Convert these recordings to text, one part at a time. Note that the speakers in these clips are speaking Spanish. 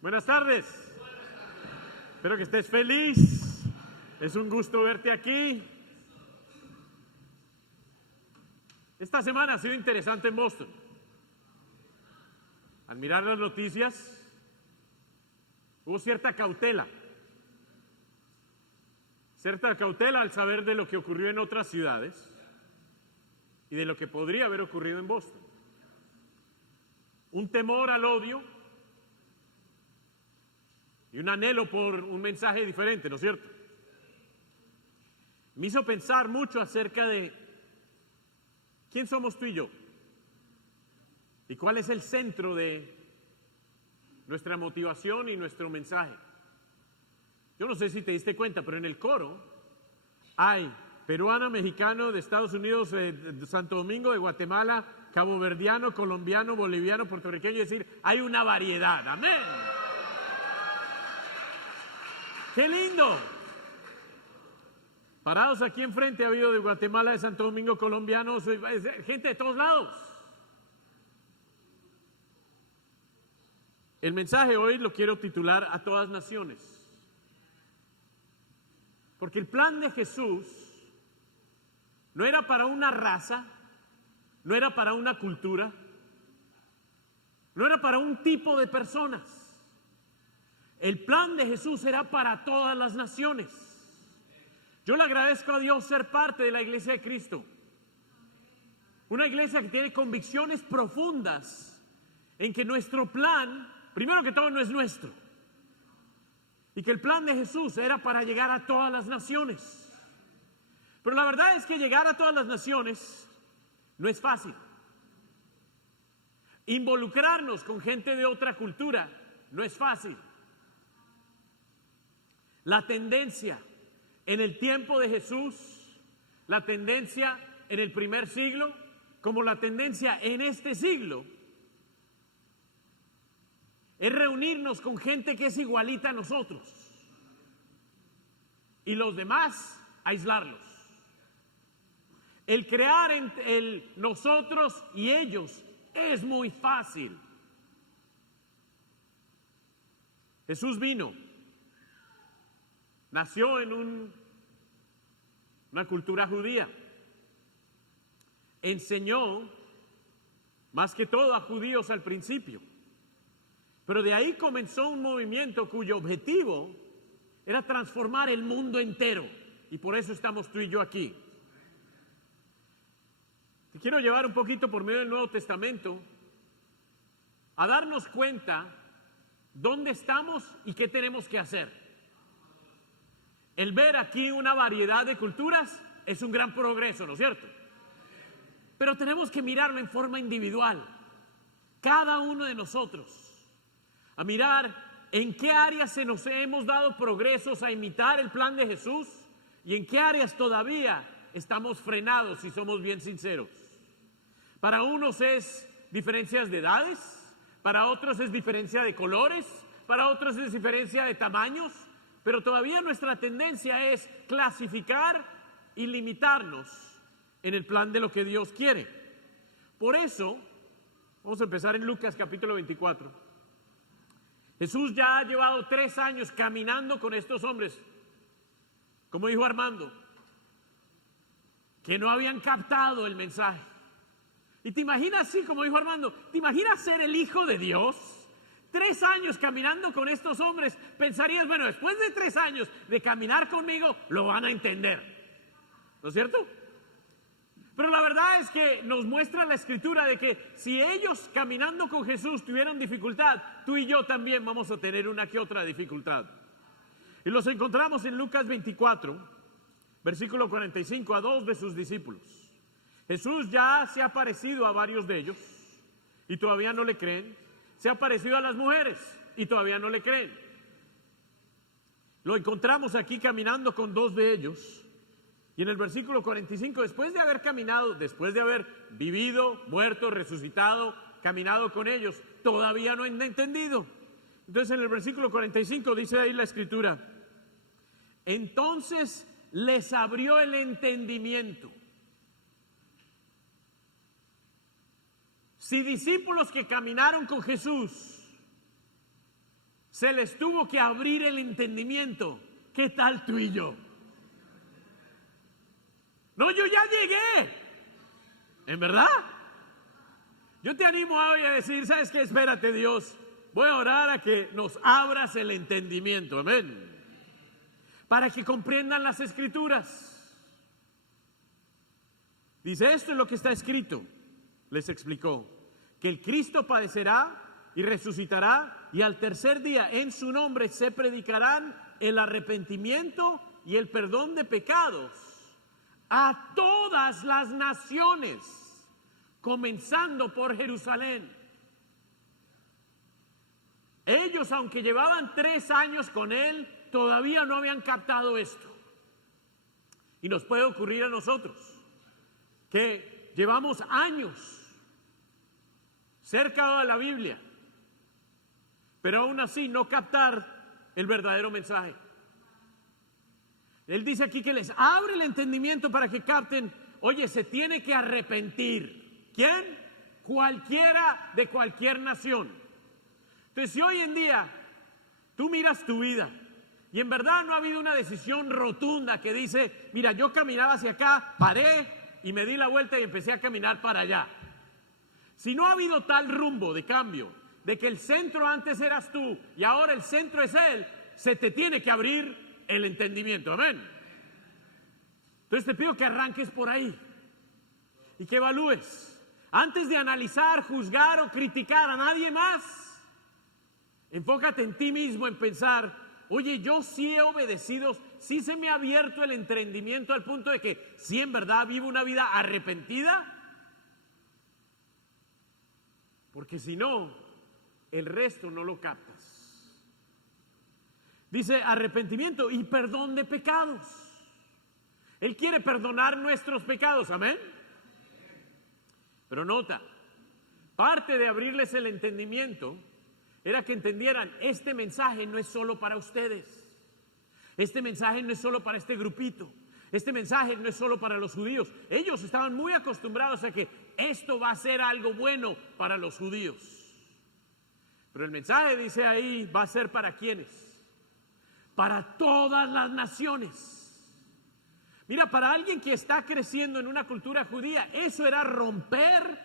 Buenas tardes. Espero que estés feliz. Es un gusto verte aquí. Esta semana ha sido interesante en Boston. Al mirar las noticias, hubo cierta cautela al saber de lo que ocurrió en otras ciudades y de lo que podría haber ocurrido en Boston. Un temor al odio y un anhelo por un mensaje diferente, ¿no es cierto? Me hizo pensar mucho acerca de quién somos tú y yo y cuál es el centro de nuestra motivación y nuestro mensaje. Yo no sé si te diste cuenta, pero en el coro hay peruano, mexicano, de Estados Unidos, de Santo Domingo, de Guatemala, caboverdiano, colombiano, boliviano, puertorriqueño, es decir, hay una variedad. ¡Amén! ¡Qué lindo! Parados aquí enfrente ha habido de Guatemala, de Santo Domingo, colombianos, gente de todos lados. El mensaje hoy lo quiero titular A todas naciones. Porque el plan de Jesús no era para una raza, no era para una cultura, no era para un tipo de personas. El plan de Jesús era para todas las naciones. Yo le agradezco a Dios ser parte de la Iglesia de Cristo. Una iglesia que tiene convicciones profundas en que nuestro plan, primero que todo, no es nuestro. Y que el plan de Jesús era para llegar a todas las naciones. Pero la verdad es que llegar a todas las naciones no es fácil. Involucrarnos con gente de otra cultura no es fácil. La tendencia en el tiempo de Jesús, la tendencia en el primer siglo, como la tendencia en este siglo, es reunirnos con gente que es igualita a nosotros y los demás aislarlos. El crear el nosotros y ellos es muy fácil. Jesús vino, nació en una cultura judía, enseñó más que todo a judíos al principio. Pero de ahí comenzó un movimiento cuyo objetivo era transformar el mundo entero. Y por eso estamos tú y yo aquí. Te quiero llevar un poquito por medio del Nuevo Testamento a darnos cuenta dónde estamos y qué tenemos que hacer. El ver aquí una variedad de culturas es un gran progreso, ¿no es cierto? Pero tenemos que mirarlo en forma individual. Cada uno de nosotros. A mirar en qué áreas se nos hemos dado progresos a imitar el plan de Jesús y en qué áreas todavía estamos frenados, si somos bien sinceros. Para unos es diferencias de edades, para otros es diferencia de colores, para otros es diferencia de tamaños, pero todavía nuestra tendencia es clasificar y limitarnos en el plan de lo que Dios quiere. Por eso, vamos a empezar en Lucas capítulo 24. Jesús ya ha llevado 3 años caminando con estos hombres, como dijo Armando, que no habían captado el mensaje. Y te imaginas, sí, como dijo Armando, te imaginas ser el Hijo de Dios, 3 años caminando con estos hombres, pensarías, bueno, después de 3 años de caminar conmigo, lo van a entender, ¿no es cierto? Pero la verdad es que nos muestra la Escritura de que si ellos caminando con Jesús tuvieron dificultad, tú y yo también vamos a tener una que otra dificultad. Y los encontramos en Lucas 24, versículo 45, a 2 de sus discípulos. Jesús ya se ha aparecido a varios de ellos y todavía no le creen. Se ha aparecido a las mujeres y todavía no le creen. Lo encontramos aquí caminando con 2 de ellos. Y en el versículo 45, después de haber caminado, después de haber vivido, muerto, resucitado, caminado con ellos, todavía no han entendido. Entonces en el versículo 45 dice ahí la Escritura: entonces les abrió el entendimiento. Si discípulos que caminaron con Jesús se les tuvo que abrir el entendimiento. ¿Qué tal tú y yo? No, yo ya llegué. ¿En verdad? Yo te animo hoy a decir, ¿sabes qué? Espérate, Dios. Voy a orar a que nos abras el entendimiento. Amén. Para que comprendan las Escrituras. Dice, esto es lo que está escrito. Les explicó. Que el Cristo padecerá y resucitará, y al tercer día en su nombre se predicarán el arrepentimiento y el perdón de pecados a todas las naciones, comenzando por Jerusalén. Ellos, aunque llevaban 3 años con él, todavía no habían captado esto. Y nos puede ocurrir a nosotros, que llevamos años cerca de la Biblia, pero aún así no captar el verdadero mensaje. Él dice aquí que les abre el entendimiento para que capten, oye, se tiene que arrepentir. ¿Quién? Cualquiera de cualquier nación. Entonces, si hoy en día tú miras tu vida y en verdad no ha habido una decisión rotunda que dice, mira, yo caminaba hacia acá, paré y me di la vuelta y empecé a caminar para allá. Si no ha habido tal rumbo de cambio, de que el centro antes eras tú y ahora el centro es Él, se te tiene que abrir el entendimiento. Amén. Entonces te pido que arranques por ahí y que evalúes. Antes de analizar, juzgar o criticar a nadie más, enfócate en ti mismo, en pensar, oye, yo sí he obedecido, sí se me ha abierto el entendimiento al punto de que sí en verdad vivo una vida arrepentida. Porque si no, el resto no lo captas. Dice arrepentimiento y perdón de pecados. Él quiere perdonar nuestros pecados, amén. Pero nota, parte de abrirles el entendimiento era que entendieran, este mensaje no es solo para ustedes. Este mensaje no es solo para este grupito. Este mensaje no es solo para los judíos. Ellos estaban muy acostumbrados a que esto va a ser algo bueno para los judíos. Pero el mensaje, dice ahí, va a ser para ¿quiénes? Para todas las naciones. Mira, para alguien que está creciendo en una cultura judía, eso era romper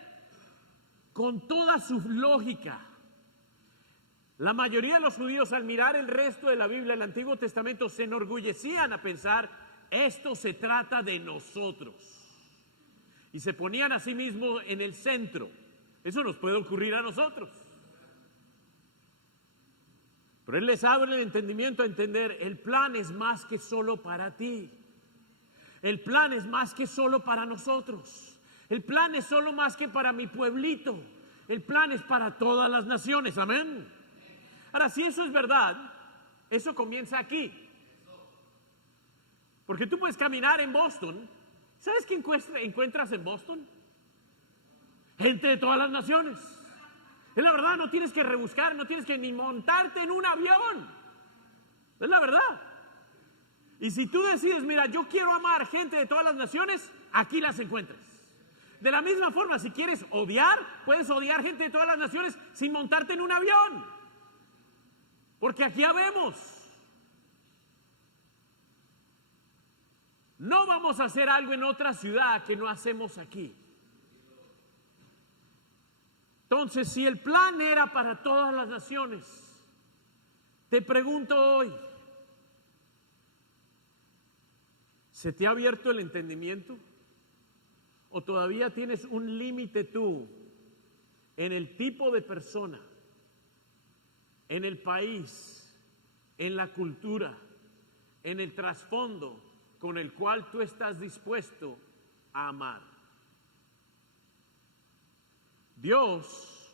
con toda su lógica. La mayoría de los judíos, al mirar el resto de la Biblia, el Antiguo Testamento, se enorgullecían a pensar, esto se trata de nosotros. Y se ponían a sí mismos en el centro. Eso nos puede ocurrir a nosotros. Pero Él les abre el entendimiento a entender, el plan es más que solo para ti. El plan es más que solo para nosotros. El plan es solo más que para mi pueblito. El plan es para todas las naciones, amén. Ahora, si eso es verdad, eso comienza aquí. Porque tú puedes caminar en Boston. ¿Sabes qué encuentras en Boston? Gente de todas las naciones. Es la verdad, no tienes que rebuscar, no tienes que ni montarte en un avión. Es la verdad. Y si tú decides, mira, yo quiero amar gente de todas las naciones, aquí las encuentras. De la misma forma, si quieres odiar, puedes odiar gente de todas las naciones sin montarte en un avión. Porque aquí habemos. No vamos a hacer algo en otra ciudad que no hacemos aquí. Entonces, si el plan era para todas las naciones, te pregunto hoy, ¿se te ha abierto el entendimiento? ¿O todavía tienes un límite tú en el tipo de persona, en el país, en la cultura, en el trasfondo con el cual tú estás dispuesto a amar? Dios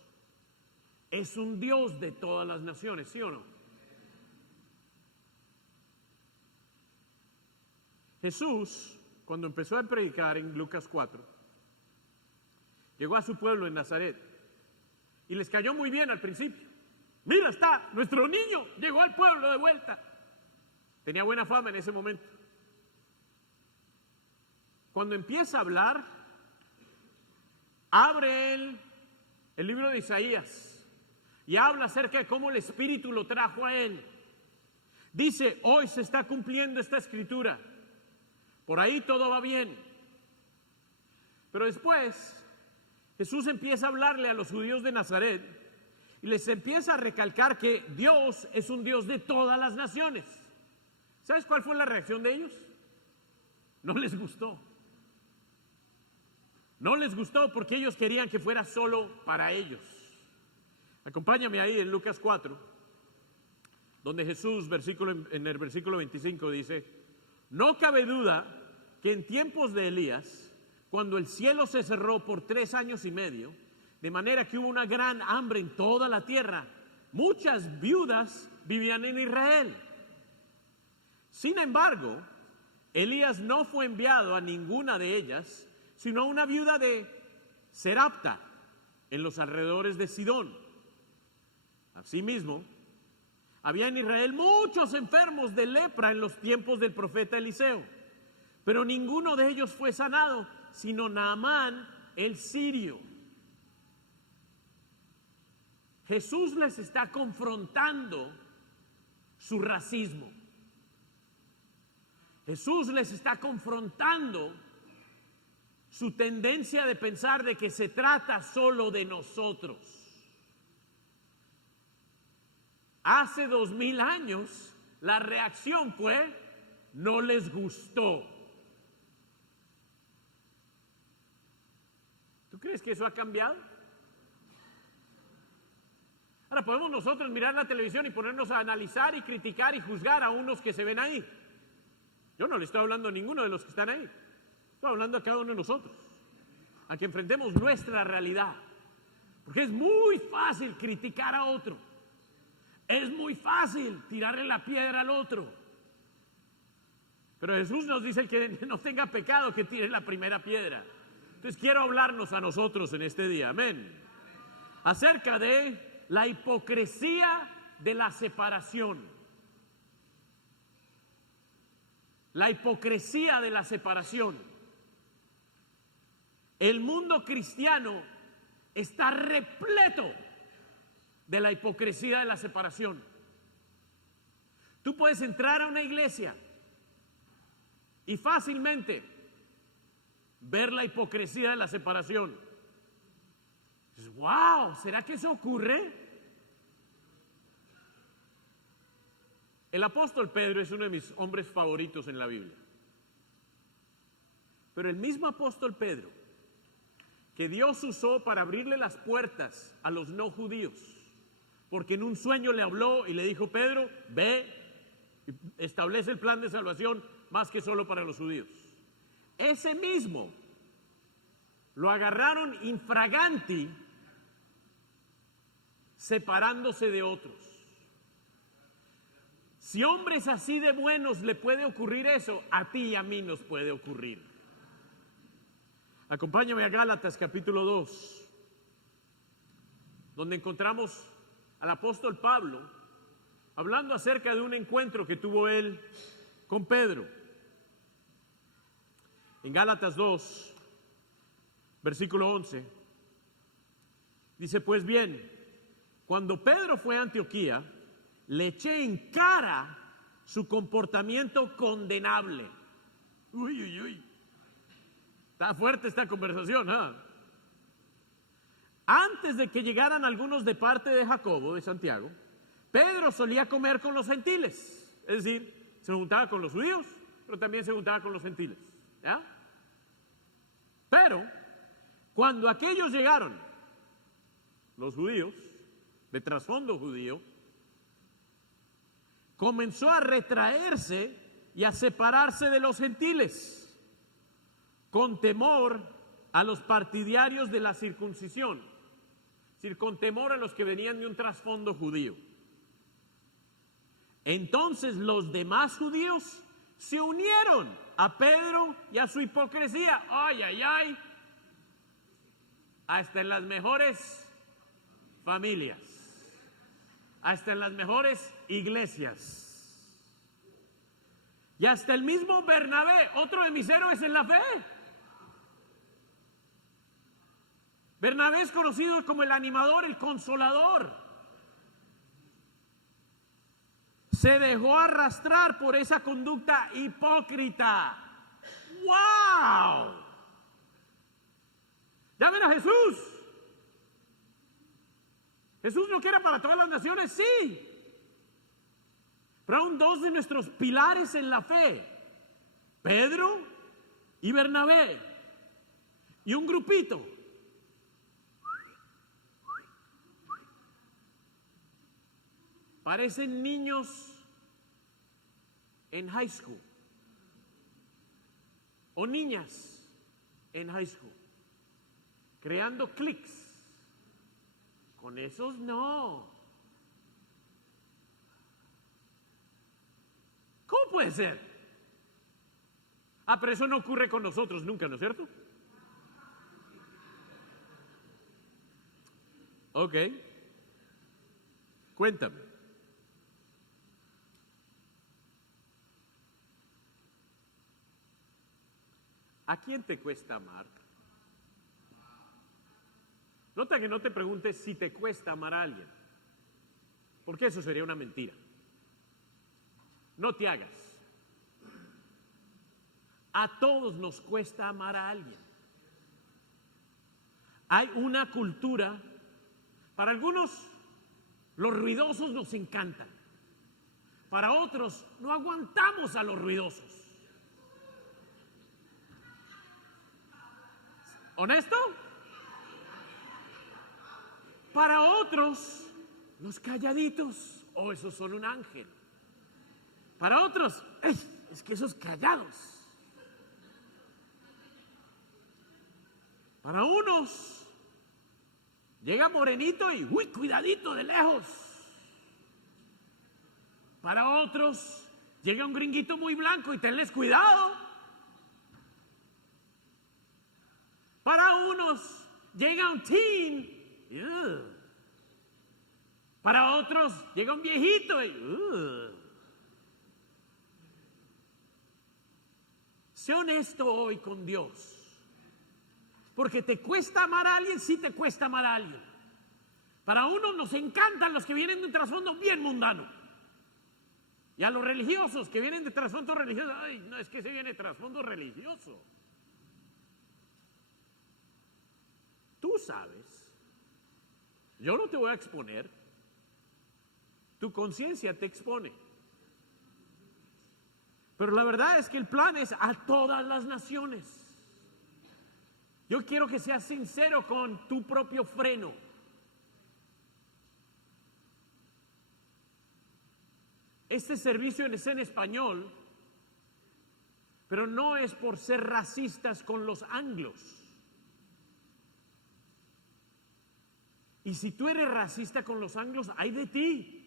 es un Dios de todas las naciones, ¿sí o no? Jesús, cuando empezó a predicar en Lucas 4, llegó a su pueblo en Nazaret y les cayó muy bien al principio. Mira, está nuestro niño, llegó al pueblo de vuelta. Tenía buena fama en ese momento. Cuando empieza a hablar, abre él el libro de Isaías y habla acerca de cómo el Espíritu lo trajo a él. Dice, hoy se está cumpliendo esta escritura. Por ahí todo va bien. Pero después, Jesús empieza a hablarle a los judíos de Nazaret y les empieza a recalcar que Dios es un Dios de todas las naciones. ¿Sabes cuál fue la reacción de ellos? No les gustó. No les gustó porque ellos querían que fuera solo para ellos. Acompáñame ahí en Lucas 4, donde Jesús, en el versículo 25 dice, no cabe duda que en tiempos de Elías, cuando el cielo se cerró por 3 años y medio, de manera que hubo una gran hambre en toda la tierra, muchas viudas vivían en Israel. Sin embargo, Elías no fue enviado a ninguna de ellas, sino a una viuda de Serapta, en los alrededores de Sidón. Asimismo, había en Israel muchos enfermos de lepra en los tiempos del profeta Eliseo, pero ninguno de ellos fue sanado, sino Naamán el sirio. Jesús les está confrontando su racismo. Jesús les está confrontando su tendencia de pensar de que se trata solo de nosotros. Hace 2000 años la reacción fue, no les gustó. ¿Tú crees que eso ha cambiado? Ahora podemos nosotros mirar la televisión y ponernos a analizar y criticar y juzgar a unos que se ven ahí. Yo no le estoy hablando a ninguno de los que están ahí. Estoy hablando a cada uno de nosotros, a que enfrentemos nuestra realidad. Porque es muy fácil criticar a otro. Es muy fácil tirarle la piedra al otro. Pero Jesús nos dice que no tenga pecado, que tire la primera piedra. Entonces quiero hablarnos a nosotros en este día, amén, acerca de la hipocresía de la separación. La hipocresía de la separación. El mundo cristiano está repleto de la hipocresía de la separación. Tú puedes entrar a una iglesia y fácilmente ver la hipocresía de la separación. Dices, wow, ¿será que eso ocurre? El apóstol Pedro es uno de mis hombres favoritos en la Biblia. Pero el mismo apóstol Pedro, que Dios usó para abrirle las puertas a los no judíos, porque en un sueño le habló y le dijo, Pedro, ve y establece el plan de salvación más que solo para los judíos. Ese mismo lo agarraron infraganti, separándose de otros. Si hombres así de buenos le puede ocurrir eso, a ti y a mí nos puede ocurrir. Acompáñame a Gálatas capítulo 2, donde encontramos al apóstol Pablo hablando acerca de un encuentro que tuvo él con Pedro. En Gálatas 2, versículo 11, dice, pues bien, cuando Pedro fue a Antioquía, le eché en cara su comportamiento condenable. Uy, uy, uy. Está fuerte esta conversación, ¿eh? Antes de que llegaran algunos de parte de Jacobo, de Santiago, Pedro solía comer con los gentiles. Es decir, se juntaba con los judíos, pero también se juntaba con los gentiles, ¿ya? Pero cuando aquellos llegaron, los judíos, de trasfondo judío, comenzó a retraerse y a separarse de los gentiles, con temor a los partidarios de la circuncisión, es decir, con temor a los que venían de un trasfondo judío. Entonces los demás judíos se unieron a Pedro y a su hipocresía. Ay, ay, ay. Hasta en las mejores familias, hasta en las mejores iglesias. Y hasta el mismo Bernabé, otro de mis héroes en la fe. Bernabé es conocido como el animador, el consolador. se dejó arrastrar por esa conducta hipócrita. ¡Wow! Llamen a Jesús. Jesús no quiere para todas las naciones, sí. Pero aún dos de nuestros pilares en la fe, Pedro y Bernabé, y un grupito, parecen niños en high school o niñas en high school, creando clics. Con esos no. ¿Cómo puede ser? Pero eso no ocurre con nosotros nunca, ¿no es cierto? Ok. Cuéntame. ¿A quién te cuesta amar? Nota que no te preguntes si te cuesta amar a alguien, porque eso sería una mentira. No te hagas. A todos nos cuesta amar a alguien. Hay una cultura, para algunos los ruidosos nos encantan, para otros no aguantamos a los ruidosos. ¿Honesto? Para otros, los calladitos, esos son un ángel. Para otros, es que esos callados. Para unos, llega morenito y, cuidadito de lejos. Para otros, llega un gringuito muy blanco y tenles cuidado. Para unos, llega un teen. Para otros llega un viejito y sé honesto hoy con Dios, porque te cuesta amar a alguien, sí te cuesta amar a alguien. Para uno nos encantan los que vienen de un trasfondo bien mundano, y a los religiosos que vienen de trasfondo religioso, no es que se viene de trasfondo religioso. Tú sabes. Yo no te voy a exponer, tu conciencia te expone. Pero la verdad es que el plan es a todas las naciones. Yo quiero que seas sincero con tu propio freno. Este servicio es en español, pero no es por ser racistas con los anglos. Y si tú eres racista con los anglos, ¡ay de ti!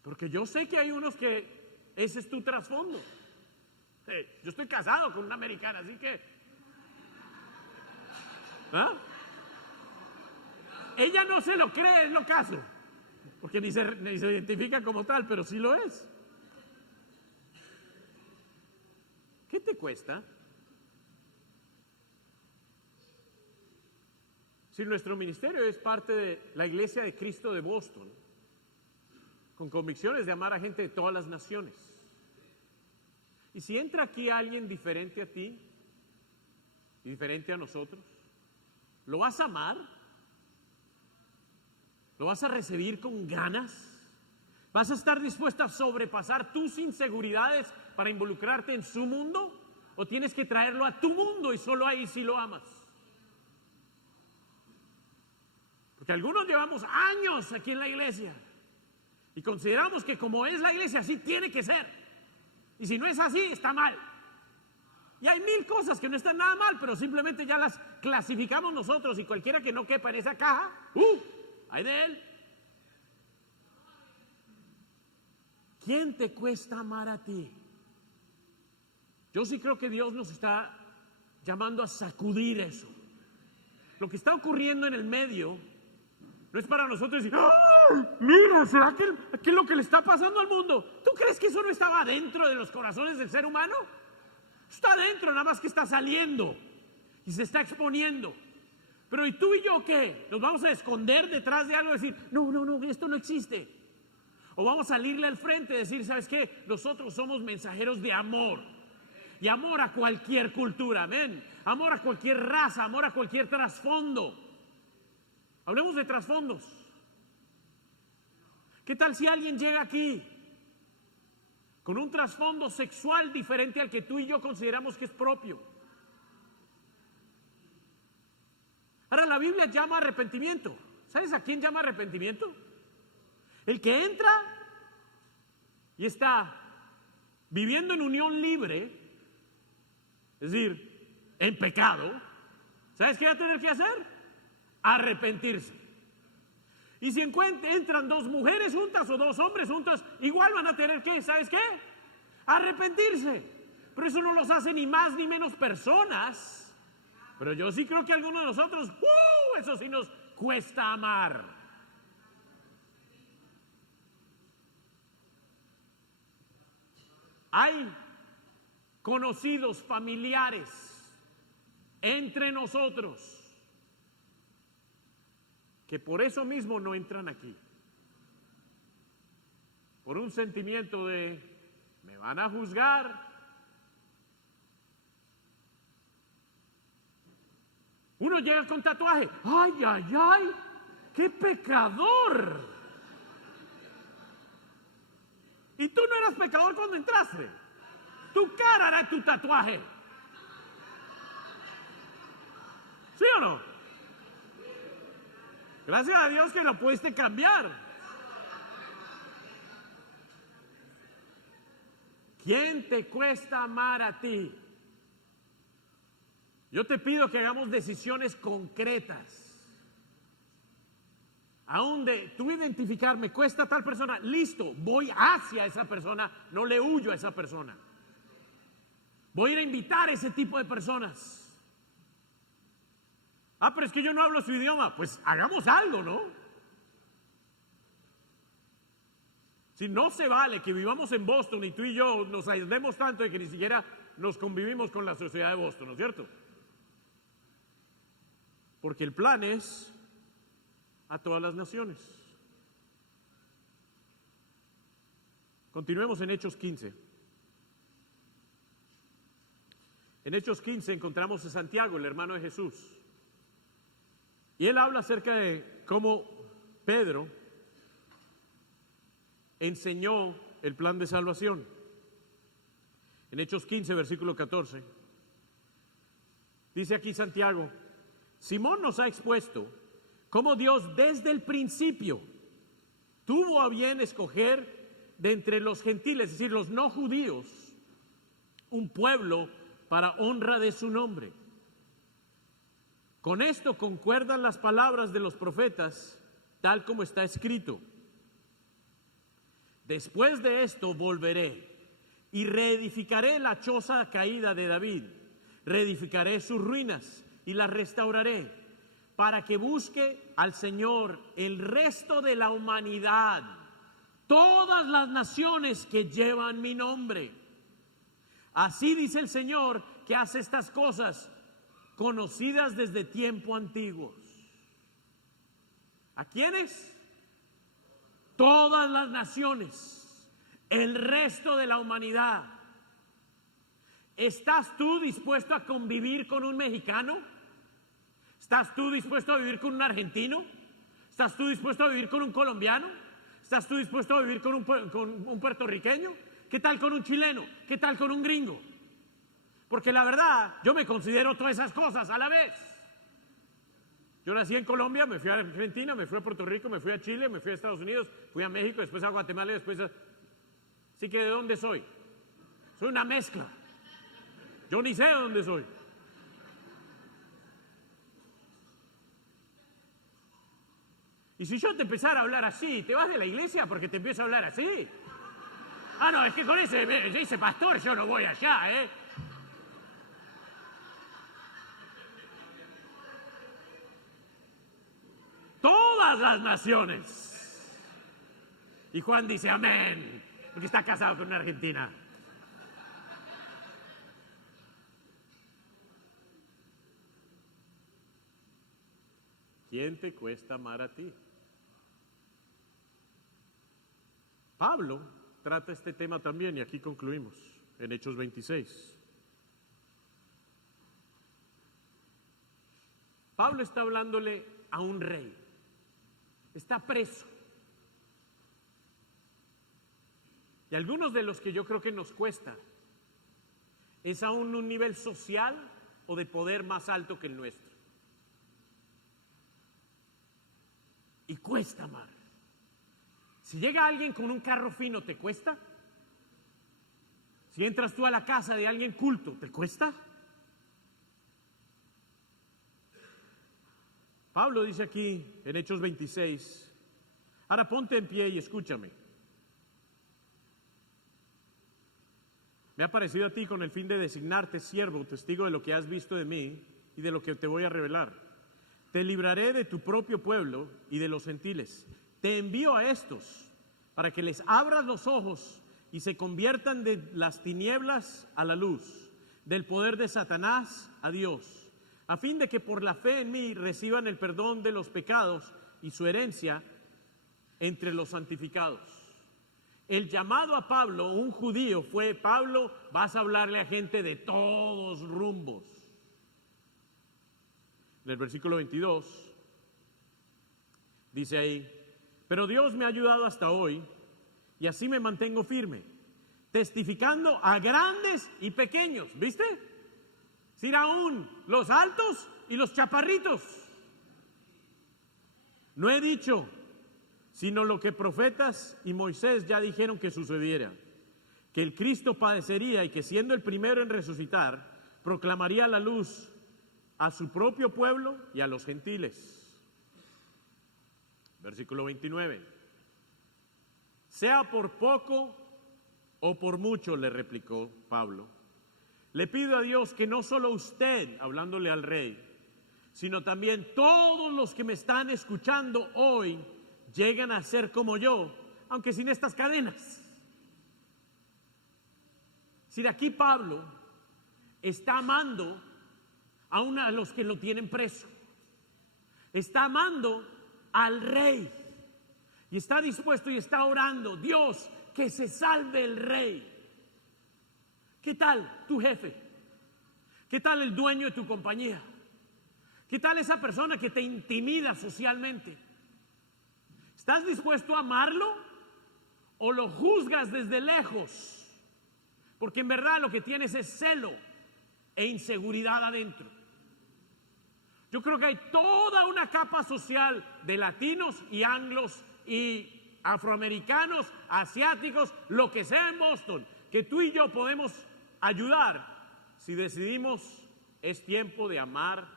Porque yo sé que hay unos que ese es tu trasfondo. Yo estoy casado con una americana, así que... Ella no se lo cree, es lo caso. Porque ni se identifica como tal, pero sí lo es. ¿Qué te cuesta? Si nuestro ministerio es parte de la Iglesia de Cristo de Boston, con convicciones de amar a gente de todas las naciones. Y si entra aquí alguien diferente a ti y diferente a nosotros, ¿lo vas a amar? ¿Lo vas a recibir con ganas? ¿Vas a estar dispuesto a sobrepasar tus inseguridades para involucrarte en su mundo? ¿O tienes que traerlo a tu mundo y solo ahí sí lo amas? Porque algunos llevamos años aquí en la iglesia y consideramos que como es la iglesia, así tiene que ser. Y si no es así, está mal. Y hay mil cosas que no están nada mal, pero simplemente ya las clasificamos nosotros y cualquiera que no quepa en esa caja, hay de él. ¿Quién te cuesta amar a ti? Yo sí creo que Dios nos está llamando a sacudir eso. Lo que está ocurriendo en el medio no es para nosotros decir, mira, ¿será que es lo que le está pasando al mundo? ¿Tú crees que eso no estaba dentro de los corazones del ser humano? Está dentro, nada más que está saliendo y se está exponiendo. Pero ¿y tú y yo qué? ¿Nos vamos a esconder detrás de algo y decir, no, esto no existe? O vamos a salirle al frente y decir, ¿sabes qué? Nosotros somos mensajeros de amor. Y amor a cualquier cultura, amén. Amor a cualquier raza, amor a cualquier trasfondo. Hablemos de trasfondos. ¿Qué tal si alguien llega aquí con un trasfondo sexual diferente al que tú y yo consideramos que es propio? Ahora la Biblia llama arrepentimiento. ¿Sabes a quién llama arrepentimiento? El que entra y está viviendo en unión libre, es decir, en pecado. ¿Sabes qué va a tener que hacer? Arrepentirse. Y si entran dos mujeres juntas o dos hombres juntos, igual van a tener que, ¿sabes qué? Arrepentirse. Pero eso no los hace ni más ni menos personas. Pero yo sí creo que a algunos de nosotros, eso sí nos cuesta amar. Hay conocidos, familiares entre nosotros que por eso mismo no entran aquí. Por un sentimiento de, me van a juzgar. Uno llega con tatuaje, ¡ay, ay, ay! ¡Qué pecador! Y tú no eras pecador cuando entraste. Tu cara era tu tatuaje. ¿Sí o no? Gracias a Dios que lo pudiste cambiar. ¿Quién te cuesta amar a ti? Yo te pido que hagamos decisiones concretas. Aún de tú identificar, me cuesta a tal persona, listo, voy hacia esa persona, no le huyo a esa persona. Voy a ir a invitar a ese tipo de personas. Pero es que yo no hablo su idioma. Pues hagamos algo, ¿no? Si no se vale que vivamos en Boston y tú y yo nos aislemos tanto de que ni siquiera nos convivimos con la sociedad de Boston, ¿no es cierto? Porque el plan es a todas las naciones. Continuemos en Hechos 15. En Hechos 15 encontramos a Santiago, el hermano de Jesús. Y él habla acerca de cómo Pedro enseñó el plan de salvación. En Hechos 15, versículo 14, dice aquí Santiago, Simón nos ha expuesto cómo Dios desde el principio tuvo a bien escoger de entre los gentiles, es decir, los no judíos, un pueblo para honra de su nombre. Con esto concuerdan las palabras de los profetas, tal como está escrito. Después de esto volveré y reedificaré la choza caída de David, reedificaré sus ruinas y las restauraré, para que busque al Señor el resto de la humanidad, todas las naciones que llevan mi nombre. Así dice el Señor, que hace estas cosas conocidas desde tiempo antiguos. ¿A quiénes? Todas las naciones, el resto de la humanidad. ¿Estás tú dispuesto a convivir con un mexicano? ¿Estás tú dispuesto a vivir con un argentino? ¿Estás tú dispuesto a vivir con un colombiano? ¿Estás tú dispuesto a vivir con un puertorriqueño? ¿Qué tal con un chileno? ¿Qué tal con un gringo? Porque la verdad, yo me considero todas esas cosas a la vez. Yo nací en Colombia, me fui a Argentina, me fui a Puerto Rico, me fui a Chile, me fui a Estados Unidos, fui a México, después a Guatemala y después a... Así que ¿de dónde soy? Soy una mezcla. Yo ni sé de dónde soy. Y si yo te empezara a hablar así, te vas de la iglesia porque te empiezo a hablar así. No, es que con ese pastor yo no voy allá, ¿eh? Todas las naciones. Y Juan dice amén, porque está casado con una argentina. ¿Quién te cuesta amar a ti? Pablo trata este tema también y aquí concluimos en Hechos 26. Pablo está hablándole a un rey, está preso. Y algunos de los que yo creo que nos cuesta es aún un nivel social o de poder más alto que el nuestro. Y cuesta amar. Si llega alguien con un carro fino, ¿te cuesta? Si entras tú a la casa de alguien culto, ¿te cuesta? Pablo dice aquí en Hechos 26, ahora ponte en pie y escúchame. Me ha parecido a ti con el fin de designarte siervo, testigo de lo que has visto de mí y de lo que te voy a revelar. Te libraré de tu propio pueblo y de los gentiles. Te envío a estos para que les abras los ojos y se conviertan de las tinieblas a la luz, del poder de Satanás a Dios, a fin de que por la fe en mí reciban el perdón de los pecados y su herencia entre los santificados. El llamado a Pablo, un judío, fue: Pablo, vas a hablarle a gente de todos rumbos. En el versículo 22 dice ahí: pero Dios me ha ayudado hasta hoy y así me mantengo firme, testificando a grandes y pequeños. ¿Viste? Es decir, aún los altos y los chaparritos. No he dicho sino lo que profetas y Moisés ya dijeron que sucediera, que el Cristo padecería y que siendo el primero en resucitar, proclamaría la luz a su propio pueblo y a los gentiles. Versículo 29. Sea por poco o por mucho, le replicó Pablo, le pido a Dios que no solo usted, hablándole al rey, sino también todos los que me están escuchando hoy llegan a ser como yo, aunque sin estas cadenas. Si de aquí Pablo está amando a los que lo tienen preso, está amando al rey y está dispuesto y está orando: Dios, que se salve el rey. ¿Qué tal tu jefe? ¿Qué tal el dueño de tu compañía? ¿Qué tal esa persona que te intimida socialmente? ¿Estás dispuesto a amarlo o lo juzgas desde lejos? Porque en verdad lo que tienes es celo e inseguridad adentro. Yo creo que hay toda una capa social de latinos y anglos y afroamericanos, asiáticos, lo que sea en Boston, que tú y yo podemos ayudar si decidimos: es tiempo de amar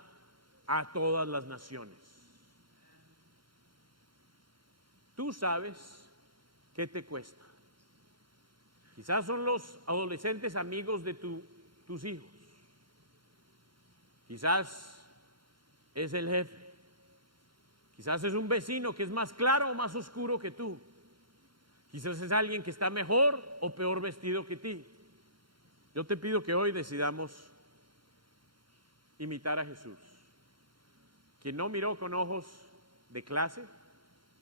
a todas las naciones. Tú sabes qué te cuesta. Quizás son los adolescentes amigos de tus hijos. Quizás es el jefe. Quizás es un vecino que es más claro o más oscuro que tú. Quizás es alguien que está mejor o peor vestido que ti. Yo te pido que hoy decidamos imitar a Jesús, quien no miró con ojos de clase,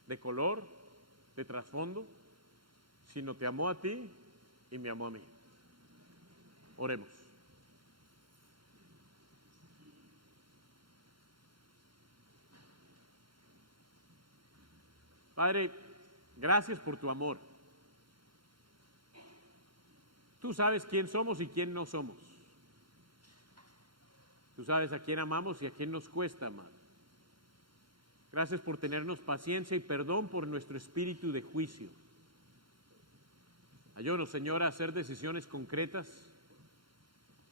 de color, de trasfondo, sino te amó a ti y me amó a mí. Oremos. Padre, gracias por tu amor. Tú sabes quién somos y quién no somos. Tú sabes a quién amamos y a quién nos cuesta amar. Gracias por tenernos paciencia y perdón por nuestro espíritu de juicio. Ayúdanos, Señor, a hacer decisiones concretas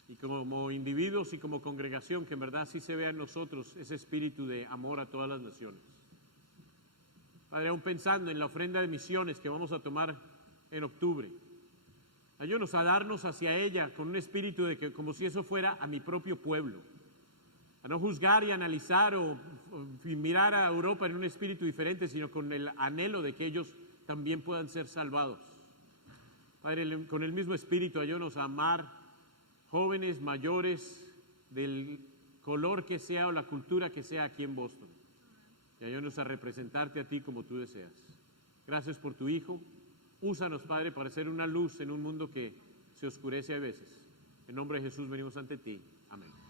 y como individuos y como congregación, que en verdad sí se vea en nosotros ese espíritu de amor a todas las naciones. Padre, aún pensando en la ofrenda de misiones que vamos a tomar en octubre, ayúdanos a darnos hacia ella con un espíritu de que, como si eso fuera a mi propio pueblo, a no juzgar y analizar o mirar a Europa en un espíritu diferente, sino con el anhelo de que ellos también puedan ser salvados. Padre, con el mismo espíritu, ayúdanos a amar jóvenes, mayores, del color que sea o la cultura que sea aquí en Boston. Y ayúdanos a representarte a ti como tú deseas. Gracias por tu Hijo Úsanos, Padre, para ser una luz en un mundo que se oscurece a veces. En nombre de Jesús venimos ante ti. Amén.